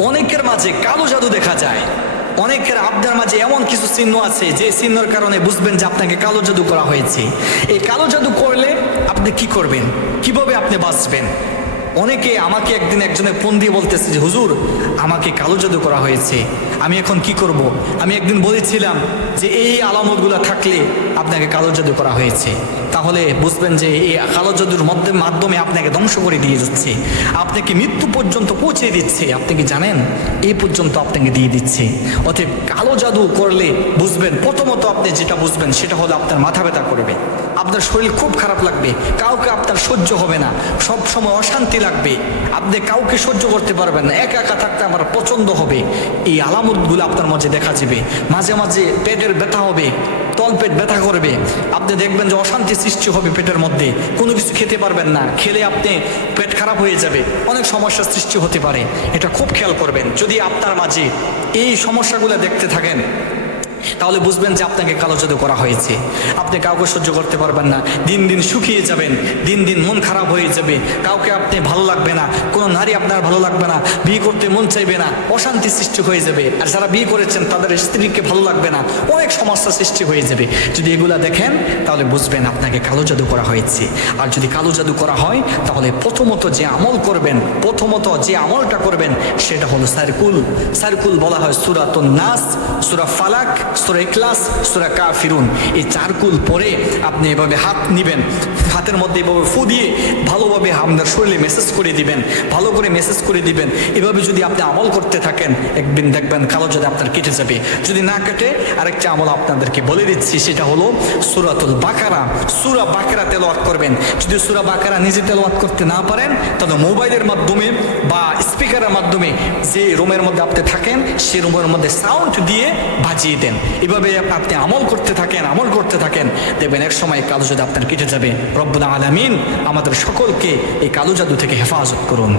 অনেকের মাঝে কালো জাদু দেখা যায়। অনেকের আপনার মাঝে এমন কিছু চিহ্ন আছে যে চিহ্নের কারণে বুঝবেন যে আপনাকে কালো জাদু করা হয়েছে। এই কালো জাদু করলে আপনি কি করবেন, কিভাবে আপনি বাঁচবেন? অনেকে আমাকে একদিন একজনে ফোন দিয়ে বলতেছে যে হুজুর, আমাকে কালো জাদু করা হয়েছে, আমি এখন কি করব? আমি একদিন বলেছিলাম যে এই আলামতগুলো থাকলে আপনাকে কালো জাদু করা হয়েছে। তাহলে বুঝবেন যে এই কালো জাদুর মাধ্যমে আপনাকে ধ্বংস করে দিয়ে যাচ্ছে, আপনাকে মৃত্যু পর্যন্ত পৌঁছে দিচ্ছে। আপনি কি জানেন? এই পর্যন্ত আপনাকে দিয়ে দিচ্ছে। অতএব কালো জাদু করলে বুঝবেন, প্রথমত আপনি যেটা বুঝবেন সেটা হলো আপনার মাথা ব্যথা করবে, আপনার শরীর খুব খারাপ লাগবে, কাউকে আপনার সহ্য হবে না, সব সময় অশান্তি লাগবে, আপনি কাউকে সহ্য করতে পারবেন না, একা একা থাকতে আমার পছন্দ হবে। এই আলামতগুলো আপনার মাঝে দেখা যাবে। মাঝে মাঝে পেটের ব্যথা হবে, তলপেট ব্যথা করবে, আপনি দেখবেন যে অশান্তি সৃষ্টি হবে পেটের মধ্যে, কোনো কিছু খেতে পারবেন না, খেলে আপনি পেট খারাপ হয়ে যাবে, অনেক সমস্যার সৃষ্টি হতে পারে। এটা খুব খেয়াল করবেন। যদি আপনার মাঝে এই সমস্যাগুলো দেখতে থাকেন তাহলে বুঝবেন যে আপনাকে কালো জাদু করা হয়েছে। আপনি কাউকে সহ্য করতে পারবেন না, দিন দিন শুকিয়ে যাবেন, দিন দিন মন খারাপ হয়ে যাবে, কাউকে আপনি ভালো লাগবে না, কোনো নারী আপনার ভালো লাগবে না, বিয়ে করতে মন চাইবে না, অশান্তি সৃষ্টি হয়ে যাবে। আর যারা বিয়ে করেছেন তাদের স্ত্রীকে ভালো লাগবে না, অনেক সমস্যা সৃষ্টি হয়ে যাবে। যদি এগুলা দেখেন তাহলে বুঝবেন আপনাকে কালো জাদু করা হয়েছে। আর যদি কালো জাদু করা হয় তাহলে প্রথমত যে আমল করবেন, প্রথমত যে আমলটা করবেন সেটা হলো সারকুল। সারকুল বলা হয় সূরাতুন নাস, সূরা ফালাক, সূরা ইখলাস, সূরা কাফিরুন। এই চারকুল পরে আপনি এভাবে হাত নিবেন, হাতের মধ্যে এভাবে ফু দিয়ে ভালোভাবে আপনার শরীরে মেসেজ করে দিবেন, ভালো করে মেসেজ করে দিবেন। এভাবে যদি আপনি আমল করতে থাকেন একদিন দেখবেন কালো জাদু আপনার কেটে যাবে। যদি না কাটে আরেকটা আমল আপনাদেরকে বলে দিচ্ছি, সেটা হলো সূরাতুল বাকারা। সূরা বাকারা তেলাওয়াত করবেন। যদি সূরা বাকারা নিজে তেলাওয়াত করতে না পারেন তাহলে মোবাইলের মাধ্যমে বা স্পিকারের মাধ্যমে যে রুমের মধ্যে আপনি থাকেন সেই রুমের মধ্যে সাউন্ড দিয়ে বাজিয়ে দেন। এভাবে আপনি আমল করতে থাকেন, আমল করতে থাকেন, দেখবেন এক সময় কালো জাদু আপনার কেটে যাবে। রব্বুল আলামিন আমাদের সকলকে এই কালো জাদু থেকে হেফাজত করুন।